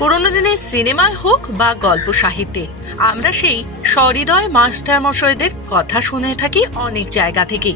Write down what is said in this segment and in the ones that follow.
পুরোনো দিনের সিনেমায় হোক বা গল্প সাহিত্যে আমরা সেই সহৃদয় মাস্টার মশাইদের কথা শুনে থাকি অনেক জায়গা থেকে।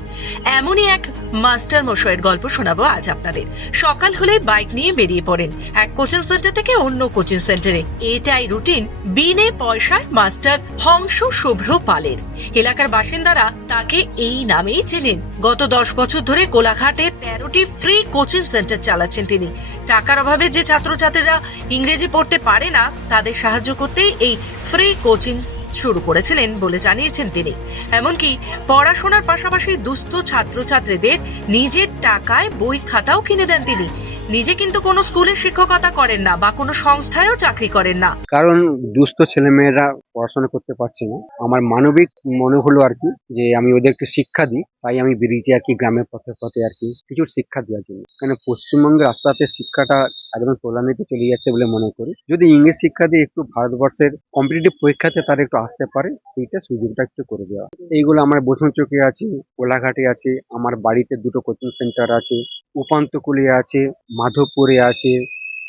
এমনই এক মাস্টার মশাইয়ের গল্প শোনাবো আজ আপনাদের। সকাল হলে বাইক নিয়ে বেরিয়ে পড়েন এক কোচিং সেন্টার থেকে অন্য কোচিং সেন্টারে। এটাই রুটিন বিনে পয়সার মাস্টার হংস শুভ্র পালের। এলাকার বাসিন্দারা তাকে এই নামেই চেনেন। গত 10 বছর ধরে কোলাঘাটে 13টি ফ্রি কোচিং সেন্টার চালাচ্ছেন তিনি। টাকার অভাবে যে ছাত্রছাত্রীরা ইংরেজি পড়তে পারে না তাদের সাহায্য করতেই এই ফ্রি কোচিং শুরু করেছিলেন বলে জানিয়েছেন তিনি। এমনকি পড়াশোনার পাশাপাশি দুস্থ ছাত্রছাত্রীদের নিজের টাকায় বই খাতাও কিনে দেন তিনি। নিজে কিন্তু কোনো স্কুলে শিক্ষকতা করেন না বা কোনো সংস্থায়ও চাকরি করেন না। কারণ দুস্থ ছেলেমেয়েরা পড়াশোনা করতে পারছে না, আমার মানবিক মনে হলো আর কি যে আমি ওদেরকে শিক্ষা দিই। তাই আমি বেরিয়েছি আর কি গ্রামের পথে পথে আর কি কিছু শিক্ষা দেওয়ার জন্য। কারণ পশ্চিমবঙ্গের আস্তে শিক্ষাটা একদম তলানিতে চলে যাচ্ছে বলে মনে করি। যদি ইংরেজি শিক্ষা দিয়ে একটু ভারতবর্ষের কম্পিটিটিভ পরীক্ষাতে তারা একটু আসতে পারে, সেইটা সুযোগটা একটু করে দেওয়া। এইগুলো আমার বসুনচকে আছে, কোলাঘাটে আছে, আমার বাড়িতে 2টো কোচিং সেন্টার আছে, উপান্তকুলে আছে, মাধবপুরে আছে,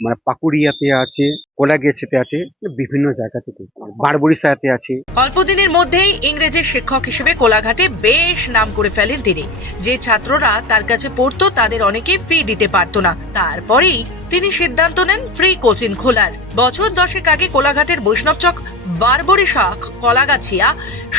মানে পাকুড়িয়াতে আছে, কোলাগেছেতে আছে, বিভিন্ন জায়গা থেকে বারবরিশাতে আছে। অল্প দিনের মধ্যেই ইংরেজির শিক্ষক হিসেবে কোলাঘাটে বেশ নাম করে ফেলেন তিনি। যে ছাত্ররা তার কাছে পড়তো তাদের অনেকে ফি দিতে পারতো না। তারপরেই তিনি সিদ্ধান্ত নেন ফ্রি কোচিং খোলার। বছর 10 আগে কোলাঘাটের বৈষ্ণবচক, বারবরিশা, কলাগাছিয়া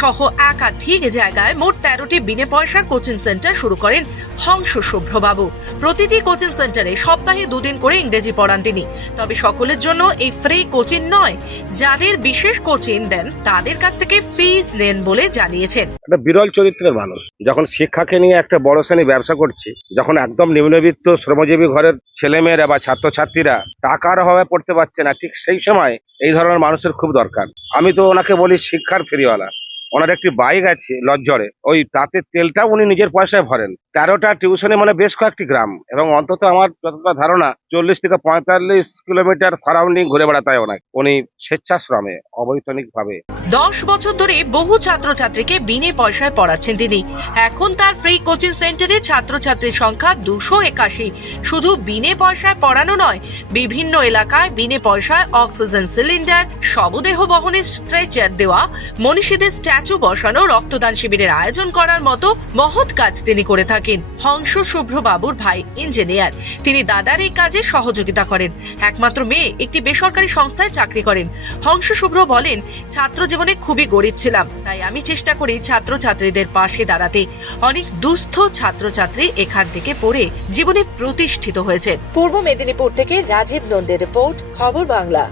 সহ একাধিক জায়গায় মোট 13টি বিনে পয়সার কোচিং সেন্টার শুরু করেন হংস শুভ্রবাবু। প্রতিটি কোচিং সেন্টারে সপ্তাহে 2 দিন করে ইংরেজি পড়ান তিনি। তবে সকলের জন্য এই ফ্রি কোচিং নয়, যাদের বিশেষ কোচিং দেন তাদের কাছ থেকে ফিস নেন বলে জানিয়েছেন। একটা বিরল চরিত্রের মানুষ, যখন শিক্ষাকে নিয়ে একটা বড় শ্রেণী ব্যবসা করছে, যখন একদম নিম্নবিত্ত শ্রমজীবী ঘরের ছেলেমেয়েরা বা ছাত্রছাত্রীরা টাকার অভাবে পড়তে পারছে না, ঠিক সেই সময় এই ধরনের মানুষের খুব দরকার। আমি তো ওনাকে বলি শিক্ষার ফেরিওয়ালা। ওনার একটি বাইক আছে লজ্জরে, ওই তাতে তেলটা উনি নিজের পয়সায় ভরেন। 13টা টিউশনে মানে বেশ কয়েকটি গ্রাম, এবং অন্তত আমার যতটা ধারণা 40 থেকে 45 কিলোমিটার সারাউন্ডিং ঘুরে বেড়াতে হয় ওনাকে। উনি স্বেচ্ছাশ্রমে অবৈতনিক ভাবে 10 বছর ধরে বহু ছাত্রছাত্রীকে বিনে পয়সায় পড়াচ্ছেন তিনি। এখন তার ফ্রি কোচিং সেন্টারে ছাত্রছাত্রীর সংখ্যা 281। শুধু বিনে পয়সায় পড়ানো নয়, বিভিন্ন এলাকায় বিনে পয়সায় অক্সিজেন সিলিন্ডার, শবদেহ বহনে স্ট্রেচার দেওয়া, মনীষীদের স্ট্যাচু বসানো, রক্তদান শিবিরের আয়োজন করার মতো মহৎ কাজ তিনি করে থাকেন। হংস শুভ্রবাবুর ভাই ইঞ্জিনিয়ার, তিনি দাদার এই কাজে সহযোগিতা করেন। একমাত্র মেয়ে একটি বেসরকারি সংস্থায় চাকরি করেন। হংস শুভ্র বলেন, ছাত্র জীবনে খুবই গরিব ছিলাম, তাই আমি চেষ্টা করি ছাত্রছাত্রীদের পাশে দাঁড়াতে। অনেক দুস্থ ছাত্রছাত্রী এখান থেকে পড়ে জীবনে প্রতিষ্ঠিত হয়েছে। পূর্ব মেদিনীপুর থেকে রাজীব নন্দের রিপোর্ট, খবর বাংলা।